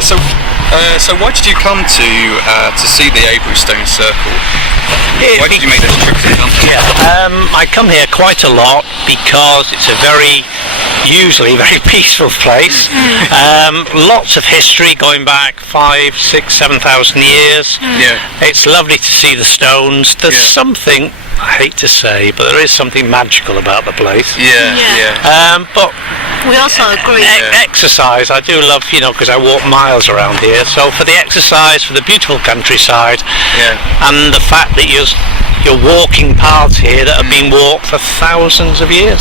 Yeah. So why did you come to see the Avebury Stone Circle? Why did you make this trip to come? I come here quite a lot because it's a usually very peaceful place. Lots of history going back 5, 6, 7,000 years. Yeah. It's lovely to see the stones. There's something, I hate to say, but there is something magical about the place. But we also agree. Exercise, I do love, because I walk miles around here. So for the exercise, for the beautiful countryside, and the fact that you're walking paths here that have been walked for thousands of years.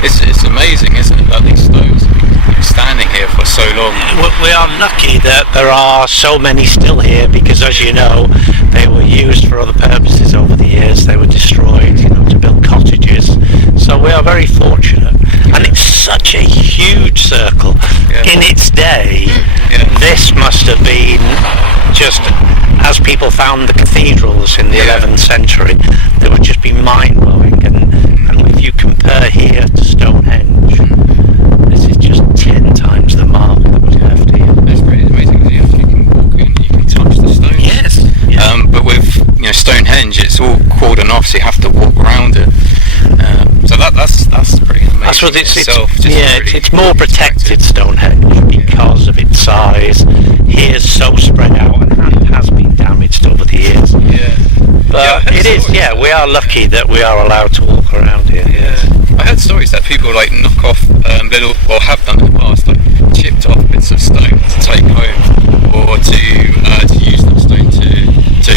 It's amazing, isn't it, that these stones have been standing here for so long. We are lucky that there are so many still here, because as you know, they were used for other purposes over the years. They were destroyed, to build cottages. So we are very fortunate. And it's such a huge circle. In its day, this must have been just, as people found the cathedrals in the 11th century, they would just be mind-blowing. And if you compare here to Stonehenge, this is just 10 times the mark that was left here. It's pretty amazing, because you can walk in, you can touch the stones. Yes. But with Stonehenge, it's all cordoned off, so you have to walk around it. So that's pretty amazing. That's what itself. It's more protected, Stonehenge, because of its size. Here's so spread out and has been damaged over the years. But it is. We are lucky that we are allowed to walk around here. I heard stories that people knock off have done in the past, chipped off bits of stone to take home, or to use that stone to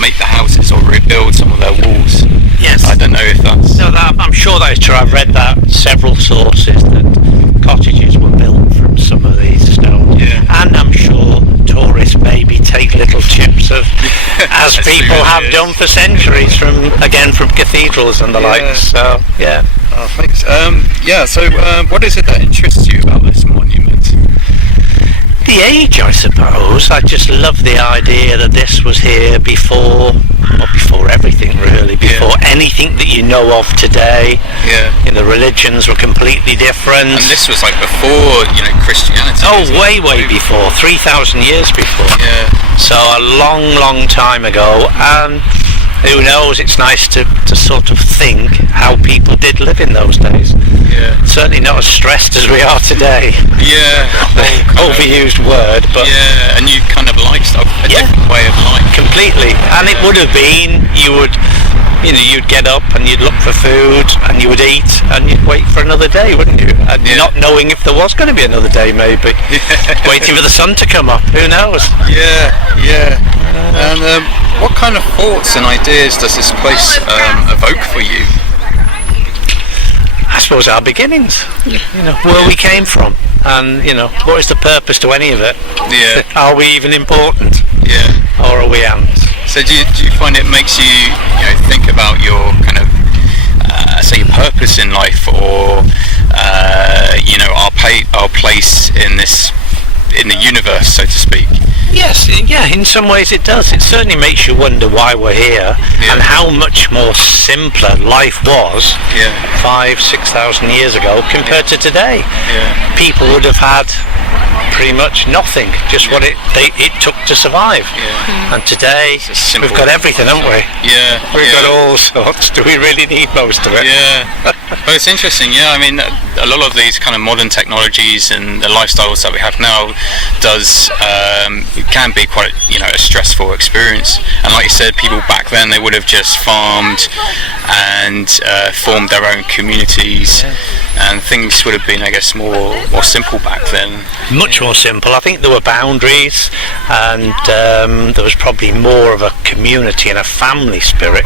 make the houses or rebuild some of their walls. Yes. I don't know if that's... No, I'm sure that is true. I've read that several sources, that cottages were built from some of these stones. And I'm sure tourists maybe take little chips of, as people have done for centuries, from cathedrals and the likes. So, Oh, thanks. So what is it that interests you about this monument? The age, I suppose. I just love the idea that this was here before everything, really, before anything that you know of today. The religions were completely different. And this was before, Christianity. Oh, way before, 3,000 years before. So a long time ago, and who knows, it's nice to sort of think how people did live in those days. Certainly not as stressed as we are today. Overused word, but... and you kind of lifestyle, a different way of life. Completely. And it would have been, you'd get up and you'd look for food and you would eat and you'd wait for another day, wouldn't you? And not knowing if there was going to be another day, maybe. Waiting for the sun to come up, who knows? And what kind of thoughts and ideas does this place evoke for you? I suppose our beginnings, where we came from, and what is the purpose to any of it? Are we even important? Or are we ants? So do you find it makes you think about your kind of say purpose in life, or our place in the universe, so to speak? Yes, in some ways it does. It certainly makes you wonder why we're here, and how much more simpler life was 5,000, 6,000 years ago compared to today. People would have had pretty much nothing, just what it took to survive. And today we've got everything, haven't we? We've got all sorts. Do we really need most of it? But it's interesting. I mean, a lot of these kind of modern technologies and the lifestyles that we have now it can be quite a stressful experience. And like you said, people back then, they would have just farmed and formed their own communities, and things would have been, I guess, more simple back then. Much more simple. I think there were boundaries, and there was probably more of a community and a family spirit,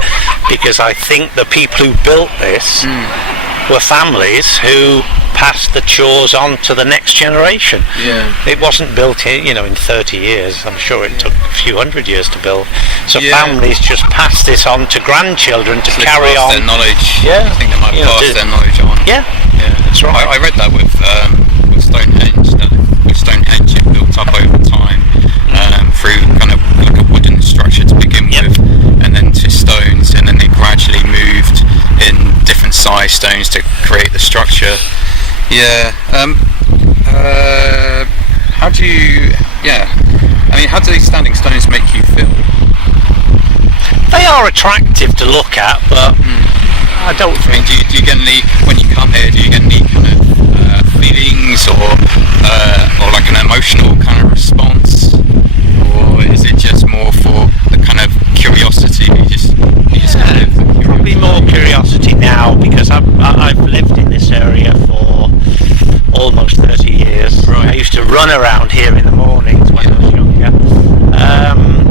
because I think the people who built this were families who passed the chores on to the next generation. It wasn't built in 30 years. I'm sure it took a few hundred years to build. So families just passed this on to grandchildren to carry on their knowledge. I think they might pass their knowledge on. That's right. I read that with Stonehenge, with Stonehenge it built up over time through kind of like a wooden structure to begin with, and then to stones, and then they gradually moved in different size stones to create the structure. How do you? Yeah. I mean, how do these standing stones make you feel? They are attractive to look at, but I don't I mean, think. do you get any when you come here? Do you get any kind of feelings or like an emotional kind of response, or is it just more for the kind of curiosity? You just kind of the Probably more curiosity now, because I've lived in this area for almost 30 years. Right. I used to run around here in the mornings when I was younger.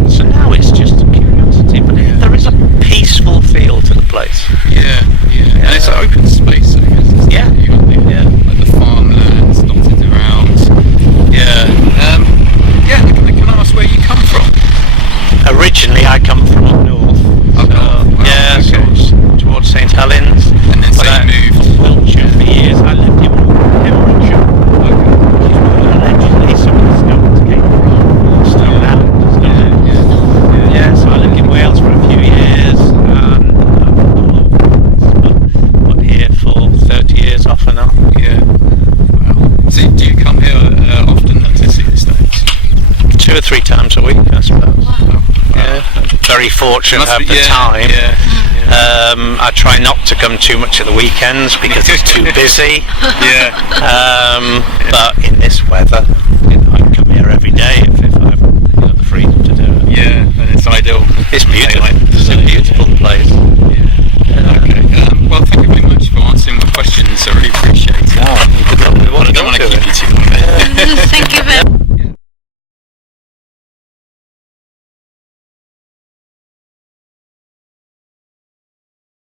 So now it's just a curiosity, but there is a peaceful feel to the place. Yeah. And it's an open space, I guess. Isn't Yeah. it? You got like the farmlands dotted around. Yeah. Can I ask where you come from? Originally, I come from up north. Up north, wow, Yeah, okay. so it's towards St Helens. And then so But you moved. from Wiltshire for years. I lived in Pembrokeshire, which is where allegedly some stones came from. Stone Island. Yeah, so I lived in Wales for a few years, and all over the place, but here for 30 years off and on. Yeah. Wow. So do you come here often then to see the stones? 2 or 3 times a week, I suppose. Wow. Yeah, very fortunate Must at be- the yeah, time. Yeah. I try not to come too much at the weekends because it's too busy. Yeah. But in this weather, I can come here every day if I have the freedom to do it. Yeah. And it's ideal. It's beautiful. Daylight. It's a beautiful place. Yeah. Okay. Well, thank